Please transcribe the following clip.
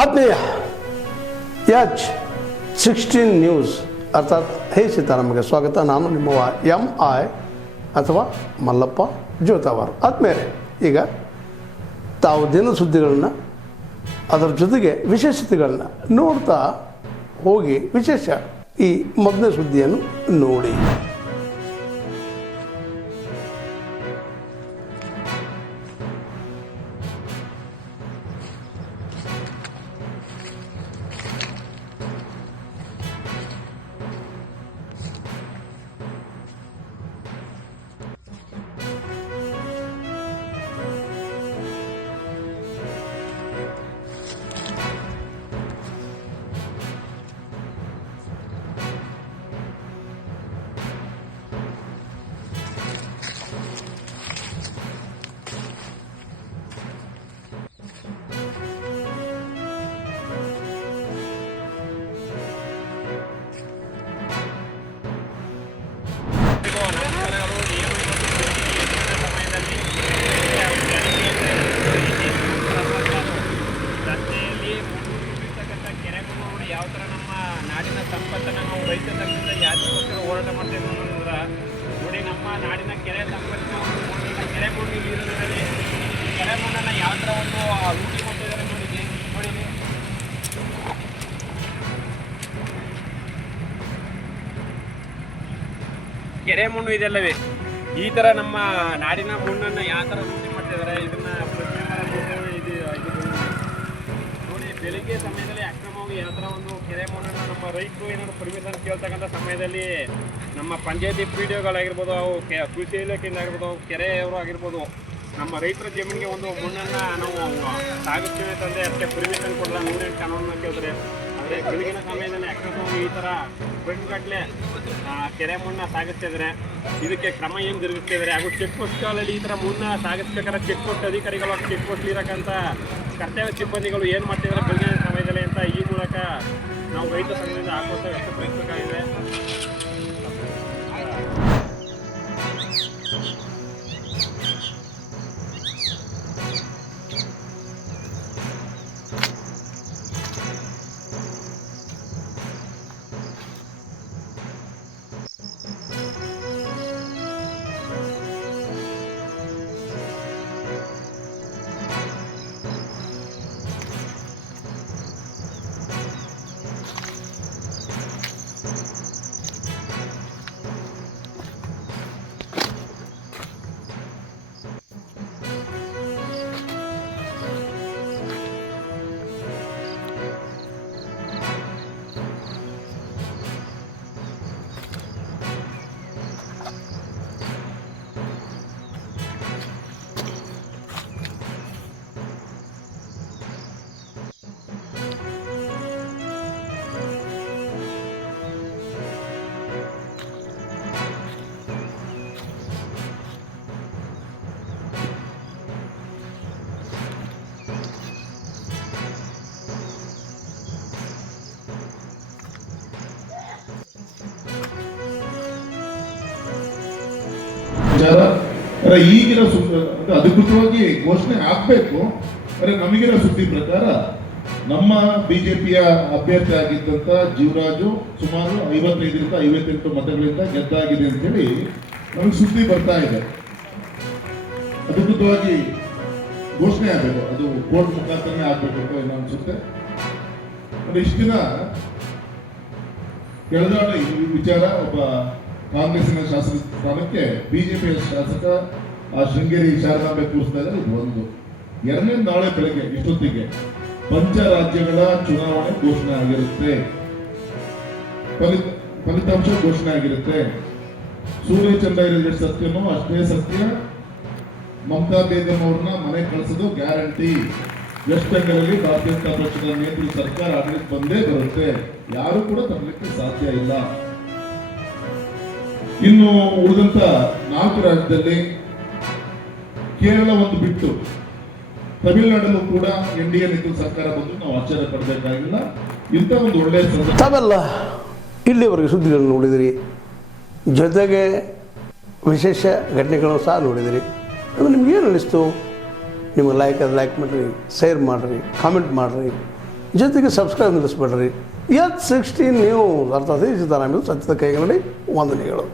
ಆತ್ಮೀಯ H16 news ಅರ್ಥಾತ್ ಹೇ ಸೀತಾರಾಮಗೆ ಸ್ವಾಗತ. ನಾನು ನಿಮ್ಮವ MI ಅಥವಾ ಮಲ್ಲಪ್ಪ ಜೋತಾವಾರ್. ಆದ್ಮೇಲೆ ಈಗ ತಾವು ದಿನ ಸುದ್ದಿಗಳನ್ನ ಅದರ ಜೊತೆಗೆ ವಿಶೇಷತೆಗಳನ್ನ ನೋಡ್ತಾ ಹೋಗಿ ವಿಶೇಷ ಈ ಮೊದಲನೇ ಸುದ್ದಿಯನ್ನು ನೋಡಿ. ಯಾವ ಥರ ನಮ್ಮ ನಾಡಿನ ಸಂಪತ್ತನ್ನು ನಾವು ರೈತ ಸಂಘದಿಂದ ಯಾತಕ್ಕೋಸ್ಕರ ಹೋರಾಟ ಮಾಡ್ತೇವೆ ಅನ್ನೋದ್ರ ನೋಡಿ. ನಮ್ಮ ನಾಡಿನ ಕೆರೆ ಸಂಪತ್ತು ಕೆರೆ ಮಣ್ಣು ಇರೋದ್ರಲ್ಲಿ ಕೆರೆ ಮಣ್ಣನ್ನು ಯಾವ ಥರ ಒಂದು ಲೂಟಿ ಮಾಡ್ತಿದ್ದಾರೆ ನೋಡಿ. ಕೆರೆ ಮಣ್ಣು ಇದೆಲ್ಲವೇ ಈ ಥರ ನಮ್ಮ ನಾಡಿನ ಮಣ್ಣನ್ನು ಯಾವ ಥರ ಲೂಟಿ ಮಾಡ್ತಿದ್ದಾರೆ ಇದನ್ನು ಪ್ರಶ್ನೆ ಮಾಡೋದು ಇದು ನೋಡಿ. ಬೆಳಿಗ್ಗೆ ಸಮಯದಲ್ಲಿ ಅಕ್ರಮವಾಗಿ ಯಾವ ಥರ ಒಂದು ಕೆರೆ ಮಣ್ಣನ್ನು ನಮ್ಮ ರೈತರು ಏನಾದ್ರು ಪರ್ಮಿಷನ್ ಕೇಳ್ತಕ್ಕಂಥ ಸಮಯದಲ್ಲಿ ನಮ್ಮ ಪಂಚಾಯತಿ PDOಗಳಾಗಿರ್ಬೋದು, ಅವು ಕೃಷಿ ಇಲಾಖೆಯಿಂದ ಆಗಿರ್ಬೋದು, ಕೆರೆಯವರು ಆಗಿರ್ಬೋದು, ನಮ್ಮ ರೈತರ ಜಮೀನಿಗೆ ಒಂದು ಮಣ್ಣನ್ನು ನಾವು ಸಾಗಿಸ್ತೀವಿ ಅಂತಂದರೆ ಅದಕ್ಕೆ ಪರ್ಮಿಷನ್ ಕೊಡಲ್ಲ, 108 ಕಾನೂನನ್ನು ಕೇಳ್ತಾರೆ. ಆದರೆ ಬೆಳಗಿನ ಸಮಯದಲ್ಲಿ ಅಕ್ರಮವಾಗಿ ಈ ಥರ ಬೆಟ್ಟಗಟ್ಟಲೆ ಕೆರೆ ಮಣ್ಣು ಸಾಗಿಸ್ತಿದ್ದಾರೆ. ಇದಕ್ಕೆ ಕ್ರಮ ಏನು ಜರುಗಿಸ್ತಿದ್ದಾರೆ? ಹಾಗೂ ಚೆಕ್ ಪೋಸ್ಟ್ಗಳಲ್ಲಿ ಈ ಥರ ಮಣ್ಣು ಸಾಗಿಸ್ಬೇಕಾದ್ರೆ ಚೆಕ್ ಪೋಸ್ಟ್ ಅಧಿಕಾರಿಗಳು ಚೆಕ್ ಪೋಸ್ಟ್ ಇರಕ್ಕಂಥ ಕರ್ತವ್ಯ ಸಿಬ್ಬಂದಿಗಳು ಏನು ಮಾಡ್ತಿದ್ದಾರೆ ಬೆಳಗಿನ ಸಮಯದಲ್ಲಿ ಅಂತ ಈ ಮೂಲಕ ನಾವು ರೈತ ಸಂಘದಿಂದ ಆಕ್ರೋಶ ವ್ಯಕ್ತಪಡಿಸಬೇಕಾಗಿದೆ. ಈಗಿನ ಅಧಿಕೃತವಾಗಿ ಘೋಷಣೆ ಆಗ್ಬೇಕು. ನಮಗಿರೋ ಸುದ್ದಿ ಪ್ರಕಾರ ನಮ್ಮ ಬಿಜೆಪಿಯ ಅಭ್ಯರ್ಥಿ ಆಗಿದ್ದಂತ ಜೀವರಾಜು ಸುಮಾರು 55ರಿಂದ 58 ಮತಗಳಿಂದ ಗೆದ್ದಾಗಿದೆ ಅಂತೇಳಿ ನಮಗೆ ಸುದ್ದಿ ಬರ್ತಾ ಇದೆ. ಅಧಿಕೃತವಾಗಿ ಘೋಷಣೆ ಆಗಬೇಕು, ಅದು ಕೋರ್ಟ್ ಮುಖಾಂತರನೇ ಆಗ್ಬೇಕು ಅಂತ ಏನೋ ಅನ್ಸುತ್ತೆ. ಇಷ್ಟು ದಿನ ಕೆಳದಾಳ ವಿಚಾರ, ಒಬ್ಬ ಕಾಂಗ್ರೆಸ್ಸಿನ ಶಾಸಕ ಸ್ಥಾನಕ್ಕೆ ಬಿಜೆಪಿಯ ಶಾಸಕ ಶೃಂಗೇರಿ ಶಾರದಾಂಬೆ ಕೂರಿಸ್ತಾ ಇದ್ದಾರೆ. ಇದು ಒಂದು. ಎರಡನೇ, ನಾಳೆ ಬೆಳಗ್ಗೆ ಇಷ್ಟೊತ್ತಿಗೆ ಪಂಚರಾಜ್ಯಗಳ ಚುನಾವಣೆ ಘೋಷಣೆ ಆಗಿರುತ್ತೆ, ಫಲಿತಾಂಶ ಘೋಷಣೆ ಆಗಿರುತ್ತೆ. ಸೂರ್ಯಚಂದ್ರ ಇರೋದು ಸತ್ಯನೋ ಅಷ್ಟೇ ಸತ್ಯ. ಮಮತಾ ಬೇಗಂ ಅವ್ರನ್ನ ಮನೆ ಕಳಿಸೋದು ಗ್ಯಾರಂಟಿ. ವೆಸ್ಟ್ ಬೆಂಗಾಲಲ್ಲಿ ಭಾರತೀಯ ಜನತಾ ಪಕ್ಷದ ನೇತೃತ್ವ ಸರ್ಕಾರ ಆಡಳಿತ ಬಂದೇ ಬರುತ್ತೆ, ಯಾರು ಕೂಡ ತರಲಿಕ್ಕೆ ಸಾಧ್ಯ ಇಲ್ಲ. ಇನ್ನು ಉಳಿದಂತ 4 ರಾಜ್ಯದಲ್ಲಿ ಕೇರಳ ಒಂದು ಬಿಟ್ಟು ತಮಿಳುನಾಡಲ್ಲೂ ಕೂಡ NDA ನೇತೃತ್ವ ಸರ್ಕಾರ ಬಂದು ನಾವು ಆಶ್ಚರ್ಯ ಪಡಬೇಕಾಗಿಲ್ಲ. ಇಂಥ ಒಂದು ಒಳ್ಳೆಯ ತಾವೆಲ್ಲ ಇಲ್ಲಿವರೆಗೆ ಸುದ್ದಿಗಳನ್ನು ನೋಡಿದಿರಿ, ಜೊತೆಗೆ ವಿಶೇಷ ಘಟನೆಗಳನ್ನು ಸಹ ನೋಡಿದಿರಿ. ಅದು ನಿಮ್ಗೆ ಏನು ಅನ್ನಿಸ್ತು? ನಿಮಗೆ ಲೈಕ್ ಮಾಡಿರಿ, ಶೇರ್ ಮಾಡಿರಿ, ಕಾಮೆಂಟ್ ಮಾಡಿರಿ. ಜೊತೆಗೆ ಸಬ್ಸ್ಕ್ರೈಬ್ ನಿಲ್ಲಿಸ್ಬೇಡ್ರಿ. H16 ನ್ಯೂಸ್ ಅರ್ಥಾತ್ ಈ ಸಿದ್ದರಾಮಯ್ಯ ಸತ್ಯದ ಕೈಗನ್ನಡಿ ವಂದನೆಗಳು.